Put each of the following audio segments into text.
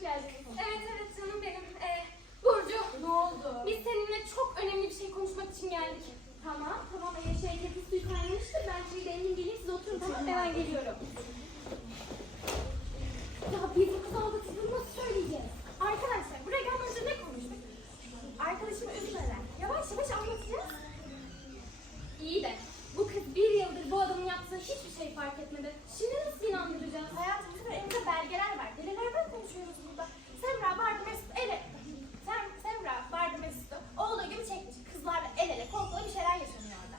geldiniz. Evet evet canım benim. Ee, Burcu. Ne oldu? Biz seninle çok önemli bir şey konuşmak için geldik. Tamam, tamam. Eğer şey kedi suyu kaynamıştır. Ben şimdi demleyeyim geleyim. Siz oturun tamam? Hemen geliyorum. Ya biz bu kızı aldatıldığını nasıl söyleyeceğiz? Arkadaşlar buraya gelmeden önce ne konuştuk? Arkadaşımı üzmeden yavaş yavaş anlatacağız. İyi de bu kız bir yıldır bu adamın yaptığı hiçbir şey fark etmedi. Şimdi nasıl inandıracağız? Hayatım bizim elimizde belgeler var. Delilerden konuşuyoruz burada. Semra vardı Mesut el ele. Sem, Semra vardı Mesut'u. Olduğu gibi çekmiş. Kızlarla el ele kol kola bir şeyler yaşanıyor orada.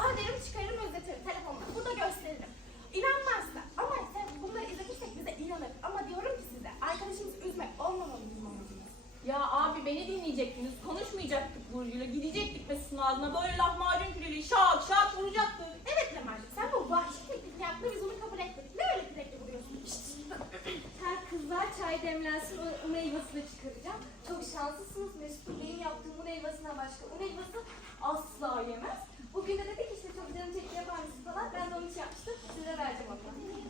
Aa derim çıkarırım özletirim telefonla. Burada gösteririm. İnanmazsa ama sen bunları izletirsek bize inanır. Ama diyorum ki size arkadaşımızı üzmek olmamalı bizim amacımız. Ya dinleyecektiniz. Konuşmayacaktık Burcu'yla. Gidecektik Mesut'un ağzına böyle lahmacun küreğiyle şak şak vuracaktık. Evet Lemar'cığım sen bu vahşi teklifini yaptın biz onu kabul ettik. Ne öyle teklif vuruyorsun? Her kızlar çay demlensin. Un helvasını çıkaracağım. Çok şanslısınız. Mesut benim yaptığım un helvasından başka un helvası asla yemez. Bugün de dedik işte çok canım çekti yapar mısın falan. Ben de onun için yapmıştım. Size vereceğim onu.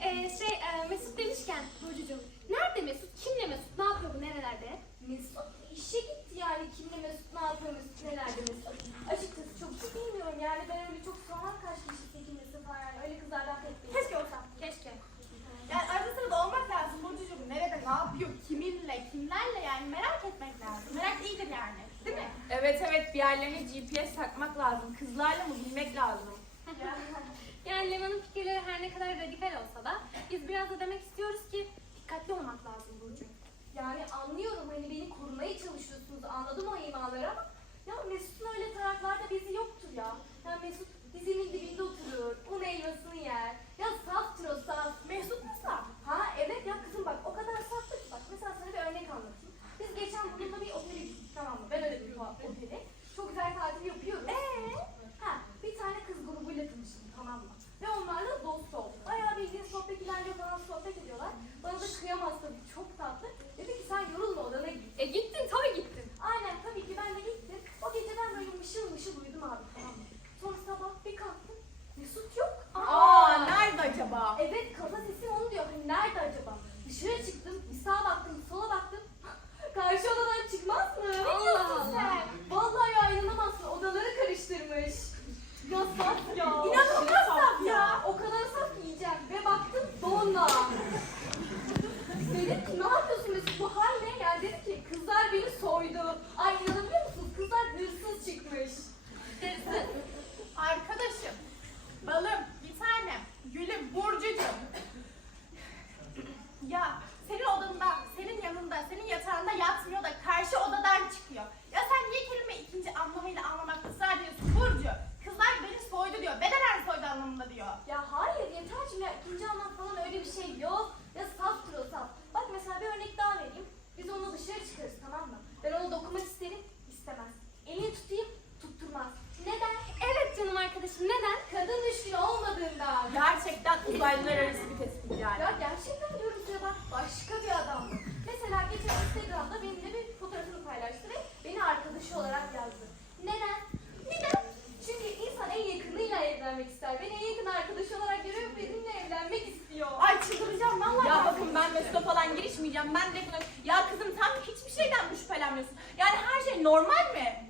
Ee, şey e, Mesut demişken Burcucuğum. Nerede Mesut? Kimle Mesut? Ne yapıyor bu? Nerelerde? Mesut işe gitti yani. Kimle Mesut ne yapıyor Mesut nelerde Mesut. Açıkçası çok da bilmiyorum yani. Ben öyle çok sonra karşılaşıp çekilmesi falan yani. Öyle kızlardan pek değil. Keşke olsa. Keşke. Yani arada sırada olmak lazım Burcucuğum. Nerede, ne yapıyor, kiminle, kimlerle yani merak etmek lazım. Merak iyidir yani. Değil mi? Evet evet bir yerlerine GPS takmak lazım. Kızlarla mı bilmek lazım. Yani Leman'ın fikirleri her ne kadar radikal olsa da biz biraz da demek istiyoruz ki dikkatli olmak lazım Burcu. Yani anlıyorum hani beni korumaya çalışıyorsunuz anladım o imaları ama ya Mesut'un öyle taraklarda bezi yoktur ya. Ya Mesut dizinin dibinde oturur, un helvasını yer. Ya saftır o saf. Mesut mu saf? Ha evet ya kızım bak o kadar saftır ki bak mesela sana bir örnek anlatayım. Biz geçen bununla bir otele gittik tamam mı? Ben öyle bir oteli. Çok güzel tatil yapıyoruz. Eee? Ha bir tane kız grubuyla tanıştım tamam mı? Ve onlarla dost oldum. Bayağı bildiğin sohbet ilerliyor falan sohbet ediyorlar. Bana da kıyamaz tabii çok tatlı. Dedi ki sen yorulma odana git. E gittin tabii gittin. Aynen tabii ki ben de gittim. O gece ben böyle mışıl mışıl uyudum abi tamam mı? Sonra sabah bir kalktım. Mesut yok. Aa nerede acaba? Evet kafa sesim onu diyor. Hani nerede acaba? Dışarı çıktım. Bir sağa baktım, bir sola baktım. Karşı odadan çıkmaz mı? Ne Allah diyorsun Allah. sen? Vallahi ya inanamazsın. Odaları karıştırmış. Ya saf ya. İnanılmaz saf ya. O kadar saf ki yiyeceğim. Ve baktım donla. Dedim ki ne yapıyorsun Mesut bu hal ne? Yani dedi ki kızlar beni soydu. Ay inanabiliyor musunuz? Kızlar hırsız çıkmış. Arkadaşım, balım, bir tanem, gülüm, burcucuğum. Ya senin odanda, senin yanında, senin yatağında yatmıyor da karşı odadan çıkıyor. Ya sen niye kelime ikinci anlamıyla anlamakta ısrar ediyorsun Burcu? Kızlar beni soydu diyor. Bedenen soydu anlamında diyor. Ya hayır yeterciğim ya ikinci anlam falan öyle bir şey yok. Ya saftır o saf. Bak mesela bir örnek daha vereyim. Biz onunla dışarı çıkarız tamam mı? Ben ona dokunmak isterim, istemez. Elini tutayım, tutturmaz. Neden? Evet canım arkadaşım neden? Kadın düşkünü olmadığından. Gerçekten uzaylılar arası bir tespit yani. Ya gerçekten diyorum size bak başka bir adam. Mesela geçen Instagram'da benimle bir fotoğrafını paylaştı ve beni arkadaşı olarak yazdı. Neden? Neden? Çünkü insan en yakınıyla evlenmek ister. Beni en yakın arkadaşı olarak görüyor benimle evlenmek istiyor. Ay çıldıracağım vallahi. Ya bakın ben Mesut'a falan girişmeyeceğim. Ben ona- Ya kızım sen hiçbir şeyden mi şüphelenmiyorsun? Yani her şey normal mi?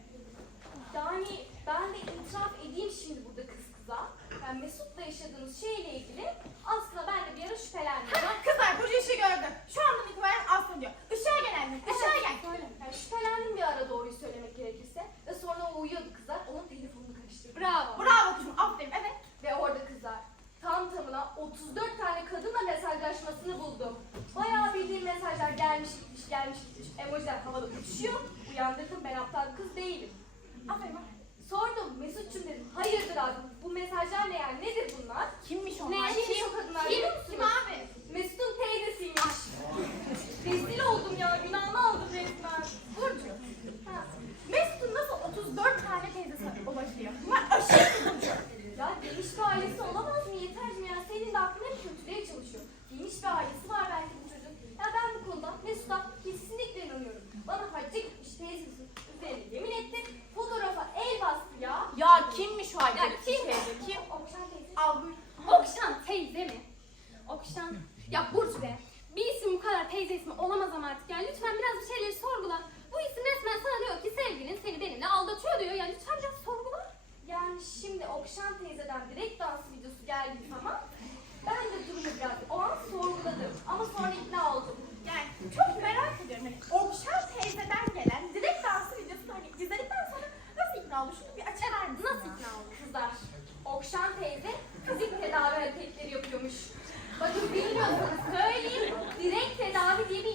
Yani ben de itiraf edeyim şimdi burada kız kıza. Yani Mesut'la yaşadığınız şeyle ilgili aslında ben de bir ara şüphelendim. Ha, Kızlar Burcu işi gördü. Şu andan itibaren asla diyor. Işığa gel anne, ışığa gel. Yani şüphelendim bir ara doğruyu söylemek gerekirse. Ve sonra o uyuyordu kızlar. Onun telefonunu karıştırdı. Bravo. Bravo kızım, aferin. Evet. Ve orada kızlar tam tamına 34 tane kadınla mesajlaşmasını buldum. Bayağı bildiğim mesajlar gelmiş gitmiş gelmiş gitmiş. Emojiler havada uçuşuyor. Uyandırdım ben aptal kız değilim. Aferin bak. Sordum Mesut'cum dedim. Hayırdır abi bu mesajlar ne yani? Nedir bunlar? Kimmiş onlar? Ne? Kimmiş o kadınlar? Kim?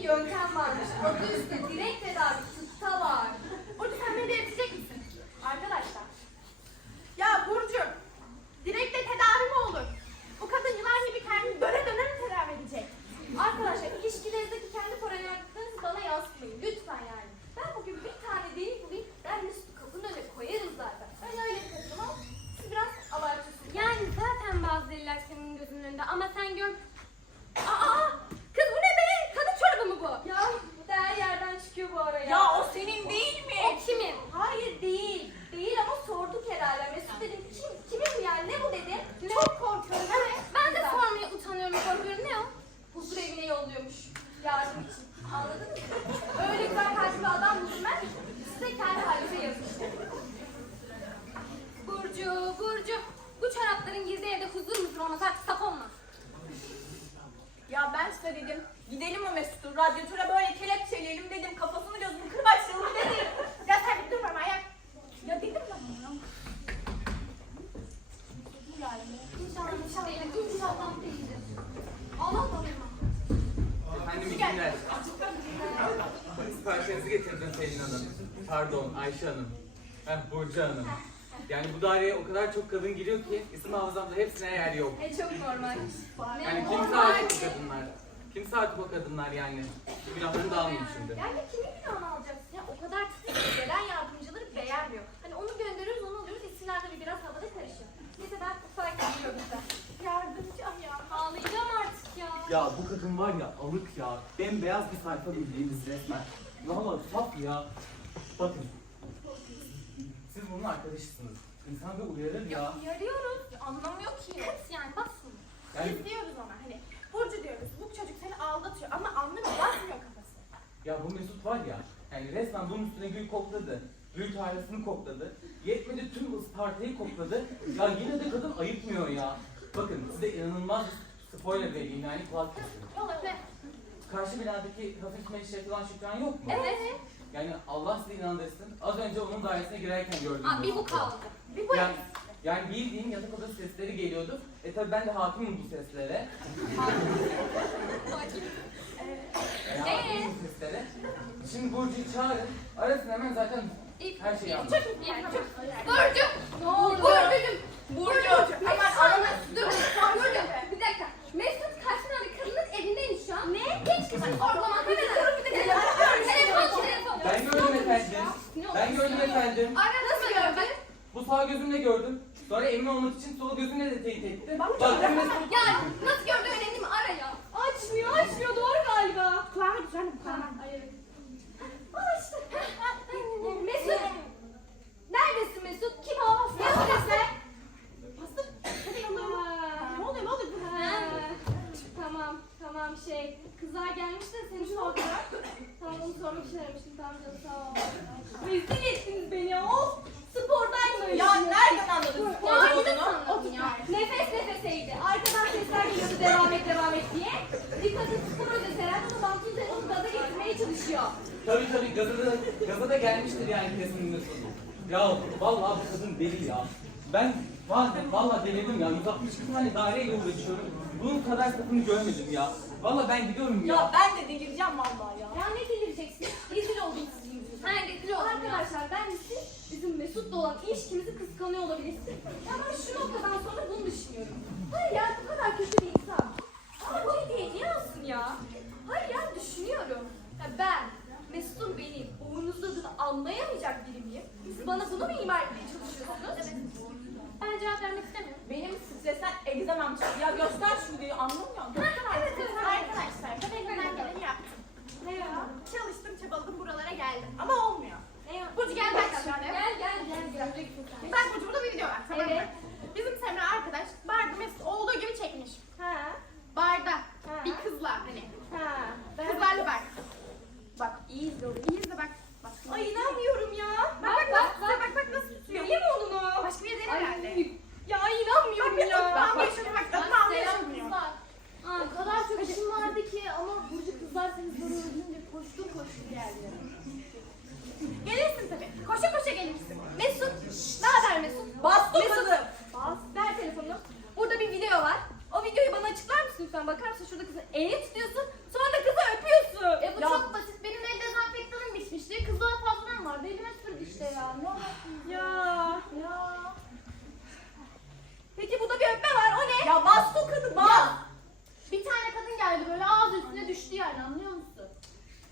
Çok üstü direkt tedavi tıpta var. Burcu sen beni delirtecek misin? Arkadaşlar. Ya Burcu. Direktle tedavi mi olur? Bu kadın yılan gibi kendini döne döne mi tedavi edecek? Arkadaşlar ilişkilerinizdeki kendi paranoyaklarınızı bana yansıtmayın lütfen yani. Ben bugün bir tane değil bulayım ben Mesut'u kapının önüne koyarım zaten. Ben öyle bir kadınım siz biraz abartıyorsunuz. Yani zaten bazı deliler senin gözünün önünde ama sen gör... Aa! Kız bu ne be? Kadın çorabı mı bu? Ya bu da her yerden çıkıyor bu ara ya. Ya o senin değil mi? O kimin? Hayır değil. Değil ama sorduk herhalde. Mesut dedim kim, kimin bu yani ne bu dedi. Çok korkuyorum. Evet, ben de sormaya utanıyorum, korkuyorum. Ne o? Huzur evine yolluyormuş. Yardım için. Anladın mı? Öyle güzel kalpli bir adam buldum ben. Size kendi halinize yazmıştım. Burcu, Burcu. Bu çorapların girdiği evde huzur mudur olmaz artık saf olma. Ya ben size dedim gidelim o Mesut'u radyatöre böyle kelepçeleyelim dedim kafasını gözünü kırbaçlayalım dedim. Ya sen bir dur bana ayak. Ya dedim ben ya. İnşallah inşallah inşallah değildir. Allah korusun. Efendim iyi günler. Siparişinizi getirdim Selin Hanım. Pardon Ayşe Hanım. Heh, Burcu Hanım. Yani bu daireye o kadar çok kadın giriyor ki isim hafızamda hepsine yer yok. E çok normal. Yani kimse artık o kadınlar. Kimse artık o kadınlar yani. Günahlarını da almayayım şimdi. Yani kimin günahını alacaksın ya? O kadar titiz ki gelen yardımcıları beğenmiyor. Hani onu gönderiyoruz, onu alıyoruz. İsimler de bir biraz havada karışıyor. Neyse ben ufak gidiyorum ben. Yardımcı ay ya. Ağlayacağım artık ya. Bu kadın var ya alık ya. Bembeyaz bir sayfa bildiğiniz resmen. Valla saf ya. Bakın. Siz bunun arkadaşısınız. İnsan bir uyarır ya. Yarıyoruz. Anlamıyor ki. Kız yani bassın. Yani Biz diyoruz ona hani Burcu diyoruz. Bu çocuk seni aldatıyor ama anlamıyor. Basmıyor kafası. ya bu Mesut var ya. Yani resmen bunun üstüne gül kokladı. Gül tarlasını kokladı. Yetmedi tüm Isparta'yı kokladı. Ya yine de kadın ayıpmıyor ya. Bakın size inanılmaz spoiler vereyim yani kulak. Ne? Karşı binadaki hafif meşref olan Şükran yok mu? Evet. Yani Allah sizi inandırsın. Az önce onun dairesine girerken gördüm. Aa, bir bu kaldı. Bir bu Yani, yani bildiğin yatak odası sesleri geliyordu. E tabi ben de hakimim bu seslere. E, hakimim bu seslere. Şimdi Burcu'yu çağırın. Arasın hemen zaten her şeyi anlar. Yani çok... Burcu! Ne oldu? Burcu'cum! Burcu Hemen hemen arama. Dur, Burcu. Bir dakika. Mesut kaç tane kadının evindeymiş şu an. Hemen telefon, telefon. Ben gördüm efendim. Ben gördüm efendim. Ara nasıl gördün? Bu sağ gözümle gördüm. Sonra emin olmak için sol gözümle de teyit ettim. Bak Mesut. Ya nasıl gördüğü önemli mi? Ara ya. Açmıyor, açmıyor. Doğru galiba. kulağına güzel mi? Kulağına. Aa işte. Mesut. Neredesin Mesut? Kim o? Ne sesi? Bastır. Hadi yolla. Ha. Ne oluyor ne oluyor? Ha, Tamam, tamam şey. Kızlar gelmiş de seni sordular. Tamam onu sormak için aramıştım. Tamam canım sağ ol. Rezil ettiniz beni ya. Of! Spordaymış. Ya nereden anladın Ya sporcu yine ya. Nefes nefeseydi. Arkadan sesler geliyordu devam et devam et diye. Kadın spor ödesi herhalde ama onu gaza getirmeye çalışıyor. Tabii tabii gaza da, gaza da gelmiştir yani kesin Mesut. Ya vallahi bu kadın deli ya. Ben vallahi, vallahi delirdim ya. 162 tane daireyle uğraşıyorum. Bunun kadar sapını görmedim ya. Vallahi ben gidiyorum ya. Ya ben de delireceğim vallahi ya. Ya ne delireceksin? Rezil oldun sizin yüzünüzden. Ha rezil oldum ya. Arkadaşlar ben siz bizim Mesut'la olan ilişkimizi kıskanıyor olabilirsiniz. Ya ben şu noktadan sonra bunu düşünüyorum. Hayır ya bu kadar kötü bir insan. Ama bu hediye niye alsın ya? Hayır ya düşünüyorum. Ya ben Mesut'un benim umurunuzda anlayamayacak biri miyim? Siz bana bunu mu ima etmeye çalışıyorsunuz? Evet. Ben cevap vermek istemiyorum. Benim stresten egzamam çıktı. Ya göster şu videoyu anlamıyor musun? Göster Evet evet. Arkadaşlar ben elimden geleni yaptım. Ne ya? Çalıştım çabaladım buralara geldim. Ama olmuyor. Burcu gel bak şimdi. Gel gel gel. Bak Burcu burada bir video var tamam mı? Evet. Bizim Semra arkadaş barda Mesut olduğu gibi çekmiş. Ha? Barda. geldi böyle ağzı üstüne düştü yani anlıyor musun?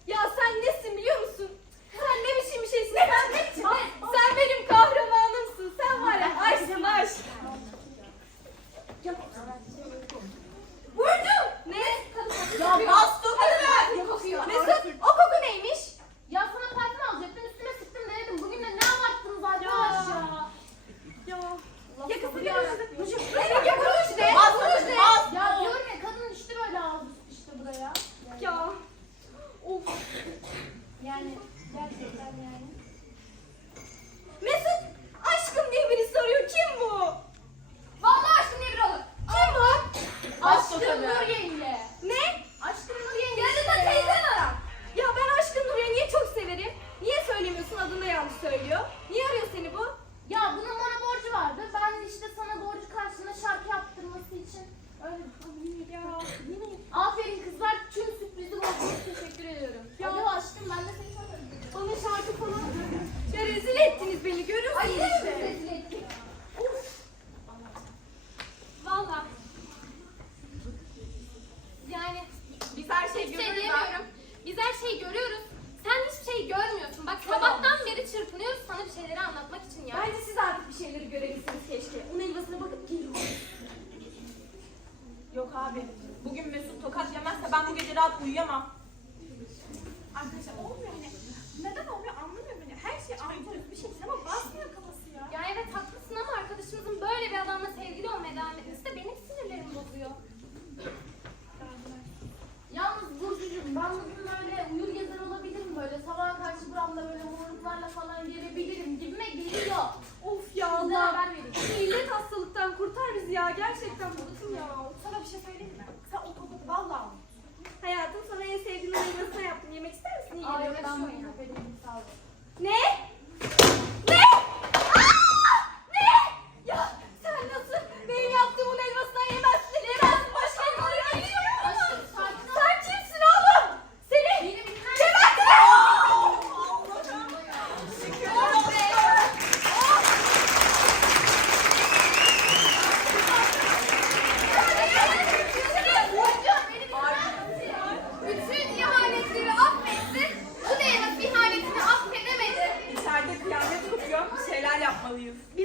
Ya sen nesin biliyor musun? Sen ne biçim bir şeysin? Ne ben, ne biçim? Ay, sen benim kahramanımsın. Sen var ya aşkım aşk. Burcu! Ne? Ya şeyi görüyoruz. Sen hiçbir şeyi görmüyorsun. Bak sabahtan beri çırpınıyoruz sana bir şeyleri anlatmak için ya. Bence siz artık bir şeyleri görebilirsiniz keşke. Un helvasına bakıp geliyoruz. Yok abi. Bugün Mesut tokat yemezse ben bu gece rahat uyuyamam. how You.